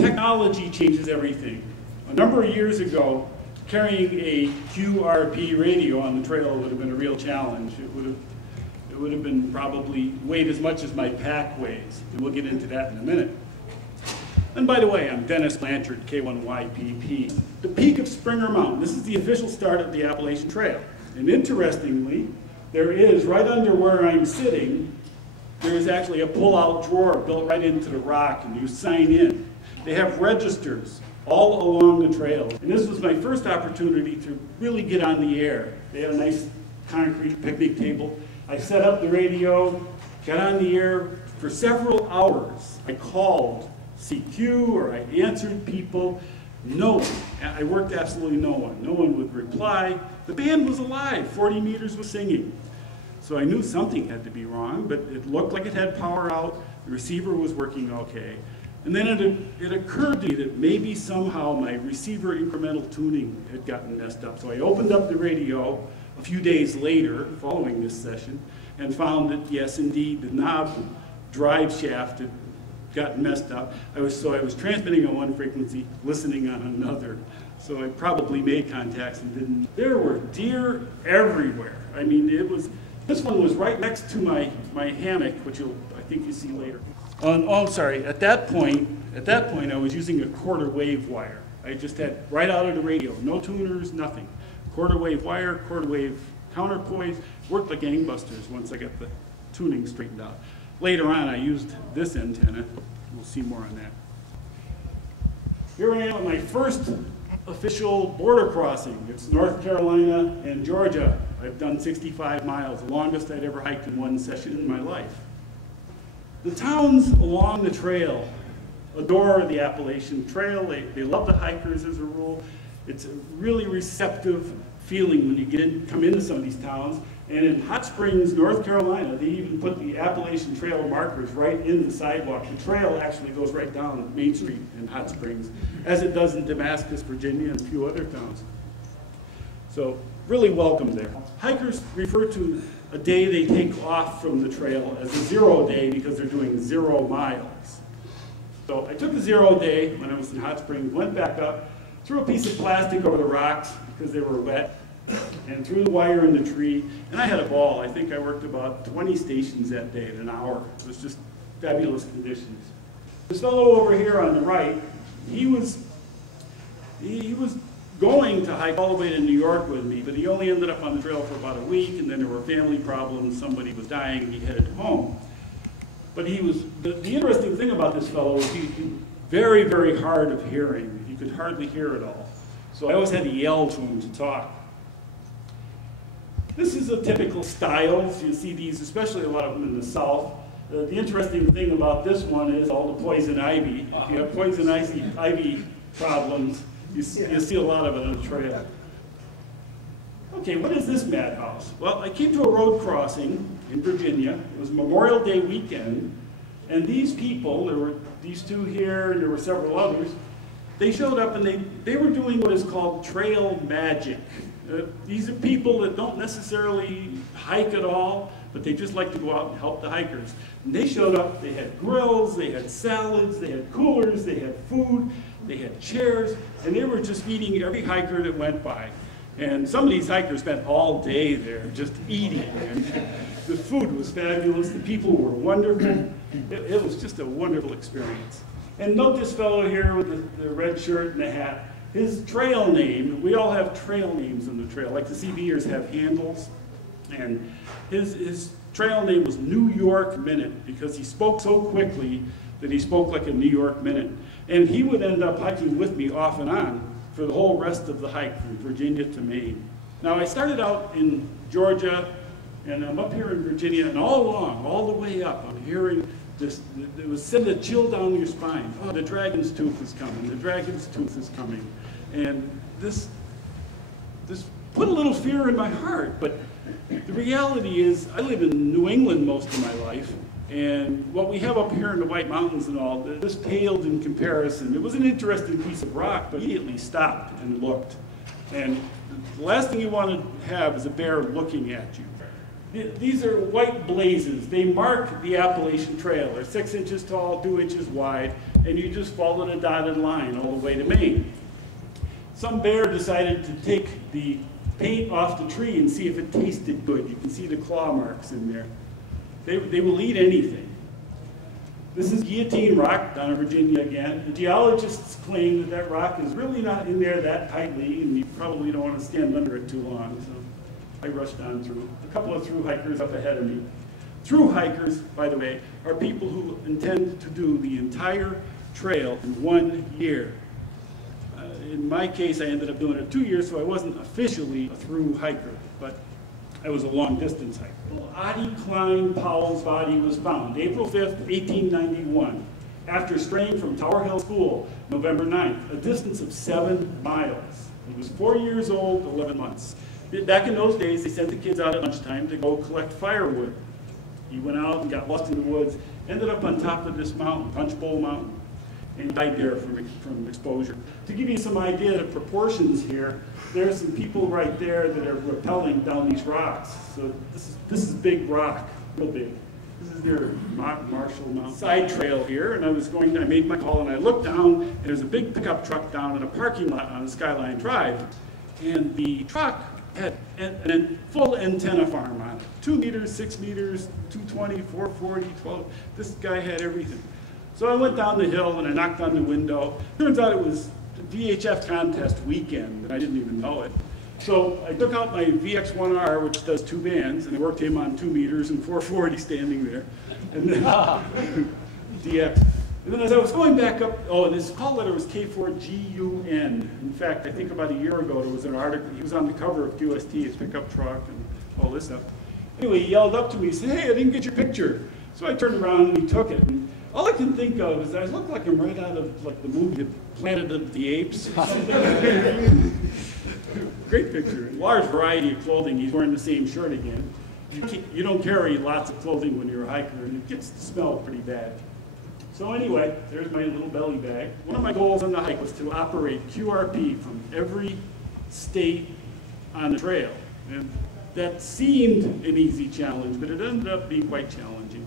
Technology changes everything. A number of years ago, carrying a QRP radio on the trail would have been a real challenge. It would have been probably weighed as much as my pack weighs, and we'll get into that in a minute. And by the way, I'm Dennis Blanchard, K1YPP. The peak of Springer Mountain, this is the official start of the Appalachian Trail. And interestingly, there is, right under where I'm sitting, there is actually a pull-out drawer built right into the rock, and you sign in. They have registers all along the trail. And this was my first opportunity to really get on the air. They had a nice concrete picnic table. I set up the radio, got on the air for several hours. I called CQ or I answered people. No one. I worked absolutely no one. No one would reply. The band was alive. 40 meters was singing. So I knew something had to be wrong, but it looked like it had power out. The receiver was working okay. And then it occurred to me that maybe somehow my receiver incremental tuning had gotten messed up. So I opened up the radio a few days later, following this session, and found that, yes, indeed, the knob drive shaft had gotten messed up. So I was transmitting on one frequency, listening on another. So I probably made contacts and didn't. There were deer everywhere. I mean, this one was right next to my hammock, which I think you see later. I'm sorry, at that point I was using a quarter wave wire. I just had right out of the radio, no tuners, nothing. Quarter wave wire, quarter wave counterpoise, worked like gangbusters once I got the tuning straightened out. Later on I used this antenna, we'll see more on that. Here I am at my first official border crossing. It's North Carolina and Georgia. I've done 65 miles, the longest I'd ever hiked in one session in my life. The towns along the trail adore the Appalachian Trail. They love the hikers as a rule. It's a really receptive feeling when you come into some of these towns. And in Hot Springs, North Carolina, they even put the Appalachian Trail markers right in the sidewalk. The trail actually goes right down Main Street in Hot Springs, as it does in Damascus, Virginia, and a few other towns. So really welcome there. Hikers refer to a day they take off from the trail as a 0 day because they're doing 0 miles. So I took a 0 day when I was in Hot Springs, went back up, threw a piece of plastic over the rocks because they were wet, and threw the wire in the tree, and I had a ball. I think I worked about 20 stations that day in an hour. It was just fabulous conditions. This fellow over here on the right, he was going to hike all the way to New York with me, but he only ended up on the trail for about a week, and then there were family problems, somebody was dying, and he headed home. But the interesting thing about this fellow was he was very, very hard of hearing. You could hardly hear it all. So I always had to yell to him to talk. This is a typical styles. You see these, especially a lot of them in the South. The interesting thing about this one is all the poison ivy. If you have poison ivy problems, you see a lot of it on the trail. Okay, what is this madhouse? Well, I came to a road crossing in Virginia. It was Memorial Day weekend, and these people, there were these two here, and there were several others, they showed up and they were doing what is called trail magic. These are people that don't necessarily hike at all, but they just like to go out and help the hikers. And they showed up, they had grills, they had salads, they had coolers, they had food, they had chairs, and they were just feeding every hiker that went by. And some of these hikers spent all day there just eating. And the food was fabulous, the people were wonderful. It was just a wonderful experience. And note this fellow here with the red shirt and the hat. His trail name, we all have trail names on the trail, like the CBers have handles. And his trail name was New York Minute because he spoke so quickly that he spoke like a New York Minute. And he would end up hiking with me off and on for the whole rest of the hike from Virginia to Maine. Now I started out in Georgia and I'm up here in Virginia, and all along, all the way up, I'm hearing this, it was sent a chill down your spine. Oh, the dragon's tooth is coming, the dragon's tooth is coming. And this put a little fear in my heart, but the reality is I live in New England most of my life, and what we have up here in the White Mountains and all, this paled in comparison. It was an interesting piece of rock, but immediately stopped and looked. And the last thing you want to have is a bear looking at you. These are white blazes. They mark the Appalachian Trail. They're 6 inches tall, 2 inches wide, and you just follow the dotted line all the way to Maine. Some bear decided to take the paint off the tree and see if it tasted good. You can see the claw marks in there. They will eat anything. This is guillotine rock down in Virginia again. The geologists claim that that rock is really not in there that tightly, and you probably don't want to stand under it too long. So I rushed on through. A couple of through hikers up ahead of me. Through hikers, by the way, are people who intend to do the entire trail in 1 year. In my case, I ended up doing it 2 years, so I wasn't officially a through hiker, but I was a long distance hiker. Oddie Klein Powell's body was found April 5th, 1891, after straying from Tower Hill School, November 9th, a distance of 7 miles. He was 4 years old, 11 months. Back in those days, they sent the kids out at lunchtime to go collect firewood. He went out and got lost in the woods, ended up on top of this mountain, Punch Bowl Mountain, and died there from exposure. To give you some idea of proportions here, there's some people right there that are rappelling down these rocks. So this is big rock, real big. This is their Marshall Mountain side trail here, and I made my call and I looked down, and there's a big pickup truck down in a parking lot on Skyline Drive, and the truck had a full antenna farm on it. 2 meters, 6 meters, 220, 440, 12. This guy had everything. So I went down the hill and I knocked on the window. Turns out it was the VHF contest weekend, and I didn't even know it. So I took out my VX1R, which does 2 bands, and I worked him on 2 meters and 440 standing there. And then DX. And then as I was going back up, and his call letter was K4GUN. In fact, I think about a year ago there was an article, he was on the cover of QST, his pickup truck and all this stuff. Anyway, he yelled up to me, he said, "Hey, I didn't get your picture." So I turned around and he took it. And all I can think of is I look like I'm right out of like the movie Planet of the Apes. Great picture. Large variety of clothing. He's wearing the same shirt again. You don't carry lots of clothing when you're a hiker, and it gets to smell pretty bad. So anyway, there's my little belly bag. One of my goals on the hike was to operate QRP from every state on the trail. And that seemed an easy challenge, but it ended up being quite challenging.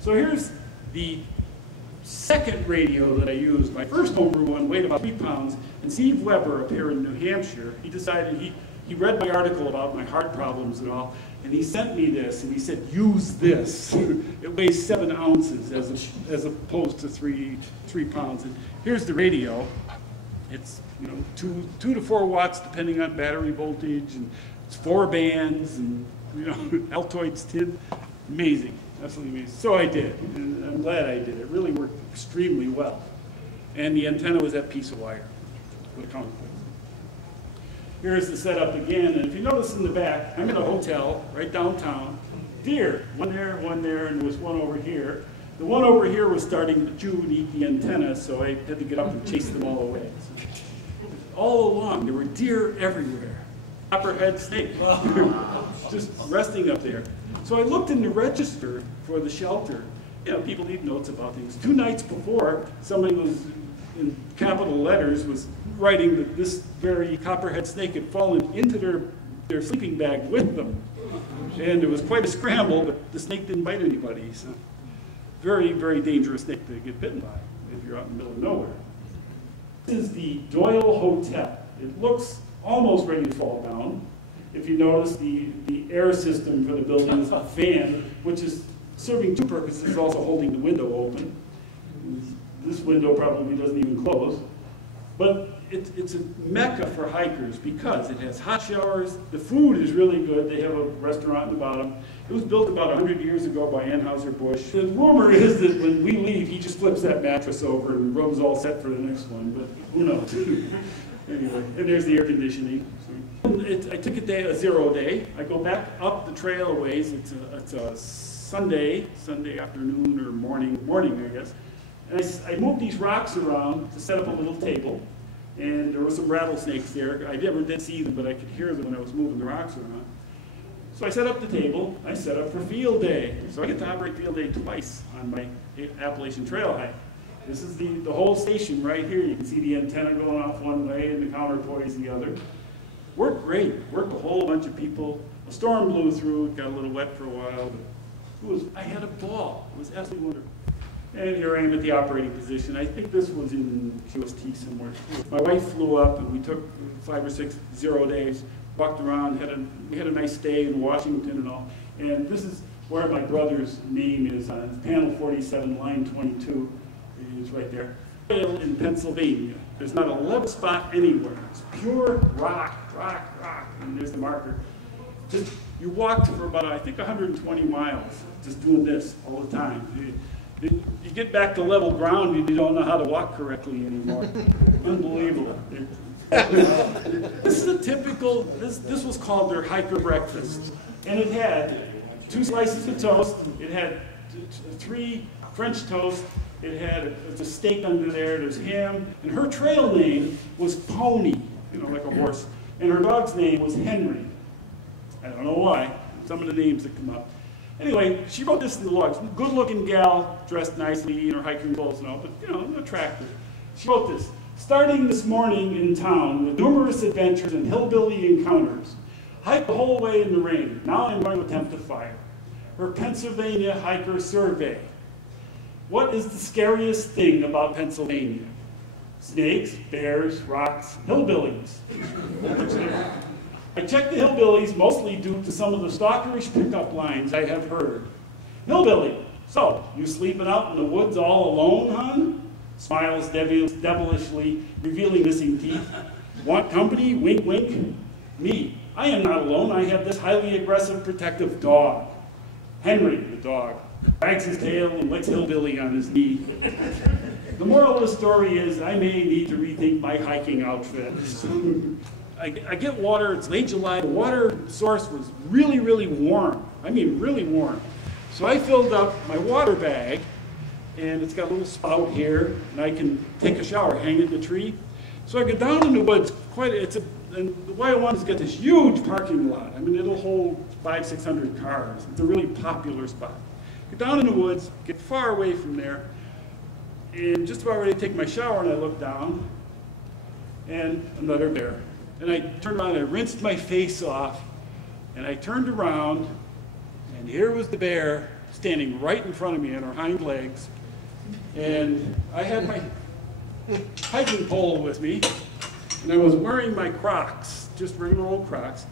So here's the second radio that I used. My first homebrew one weighed about 3 pounds, and Steve Weber up here in New Hampshire, he decided, he read my article about my heart problems and all, and he sent me this, and he said, use this. It weighs 7 ounces as opposed to 3 pounds. And here's the radio. It's 2 to 4 watts depending on battery voltage, and it's 4 bands, and Altoids tin. Amazing, absolutely amazing. So I did, and I'm glad I did. It really worked extremely well. And the antenna was that piece of wire with a counterpoint. Here's the setup again, and if you notice in the back, I'm in a hotel right downtown. Deer, one there, and there was one over here. The one over here was starting to chew and eat the antenna, so I had to get up and chase them all away. So, all along, there were deer everywhere. Copperhead snake, just resting up there. So I looked in the register for the shelter. People leave notes about things. 2 nights before, somebody was, in capital letters, was writing that this very copperhead snake had fallen into their sleeping bag with them. And it was quite a scramble, but the snake didn't bite anybody. So very, very dangerous snake to get bitten by if you're out in the middle of nowhere. This is the Doyle Hotel. It looks almost ready to fall down. If you notice, the air system for the building is a fan, which is serving 2 purposes, also holding the window open. This window probably doesn't even close. But it's a mecca for hikers because it has hot showers. The food is really good. They have a restaurant in the bottom. It was built about 100 years ago by Anheuser-Busch. The rumor is that when we leave, he just flips that mattress over and the room's all set for the next one, but who knows? Anyway, and there's the air conditioning. I took a 0 day. I go back up the trail a ways. It's a Sunday afternoon or morning, I guess. And I moved these rocks around to set up a little table. And there were some rattlesnakes there. I never did see them, but I could hear them when I was moving the rocks around. So I set up the table. I set up for field day. So I get to operate field day twice on my Appalachian Trail hike. This is the whole station right here. You can see the antenna going off one way and the counterpoise the other. Worked great. Worked a whole bunch of people. A storm blew through, it got a little wet for a while, but I had a ball. It was absolutely wonderful. And here I am at the operating position. I think this was in QST somewhere. My wife flew up, and we took 5 or 6 0 days, walked around, we had a nice stay in Washington and all. And this is where my brother's name is on panel 47, line 22. It's right there. In Pennsylvania. There's not a level spot anywhere. It's pure rock, rock, rock. And there's the marker. Just, you walked for about, I think, 120 miles, just doing this all the time. You get back to level ground and you don't know how to walk correctly anymore. Unbelievable. This is a typical, this was called their hiker breakfast. And it had 2 slices of toast, it had 3 French toast, it had a steak under there, there's ham, and her trail name was Pony, you know, like a horse. And her dog's name was Henry. I don't know why, some of the names that come up. Anyway, she wrote this in the logs. Good-looking gal, dressed nicely in her hiking clothes and all, but, you know, attractive. She wrote this: starting this morning in town with numerous adventures and hillbilly encounters. Hiked the whole way in the rain. Now I'm going to attempt to fire. Her Pennsylvania hiker survey. What is the scariest thing about Pennsylvania? Snakes, bears, rocks, hillbillies. I checked the hillbillies mostly due to some of the stalkerish pickup lines I have heard. Hillbilly, so you sleeping out in the woods all alone, hon? Smiles devilishly, revealing missing teeth. Want company? Wink, wink. Me, I am not alone. I have this highly aggressive protective dog. Henry, the dog, wags his tail and licks hillbilly on his knee. The moral of the story is I may need to rethink my hiking outfit. I get water, it's late July, the water source was really, really warm. I mean really warm. So I filled up my water bag, and it's got a little spout here, and I can take a shower, hang it in the tree. So I go down in the woods, and the way I wanted to get this huge parking lot. I mean, it'll hold 500-600 cars. It's a really popular spot. Get down in the woods, get far away from there, and just about ready to take my shower, and I look down, and another bear. And I turned around and I rinsed my face off, and I turned around, and here was the bear standing right in front of me on her hind legs. And I had my hiking pole with me, and I was wearing my Crocs, just regular old Crocs,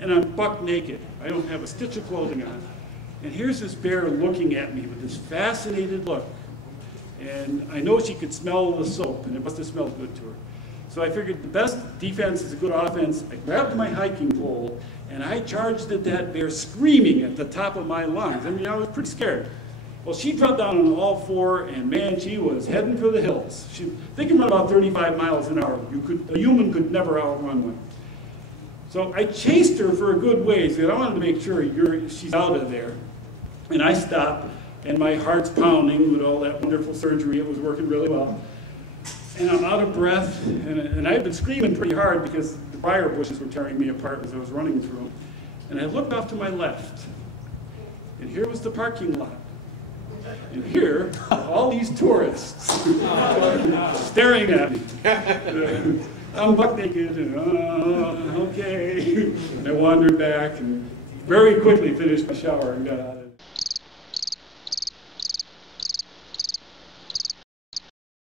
and I'm buck naked. I don't have a stitch of clothing on. And here's this bear looking at me with this fascinated look. And I know she could smell the soap, and it must have smelled good to her. So I figured the best defense is a good offense. I grabbed my hiking pole, and I charged at that bear, screaming at the top of my lungs. I mean, I was pretty scared. Well, she dropped down on all 4, and man, she was heading for the hills. They can run about 35 miles an hour. A human could never outrun one. So I chased her for a good ways, because I wanted to make sure she's out of there. And I stopped, and my heart's pounding with all that wonderful surgery. It was working really well. And I'm out of breath, and I've been screaming pretty hard because the briar bushes were tearing me apart as I was running through them. And I looked off to my left, and here was the parking lot. And here are all these tourists staring at me. I'm buck naked, and okay. And I wandered back and very quickly finished my shower and got out of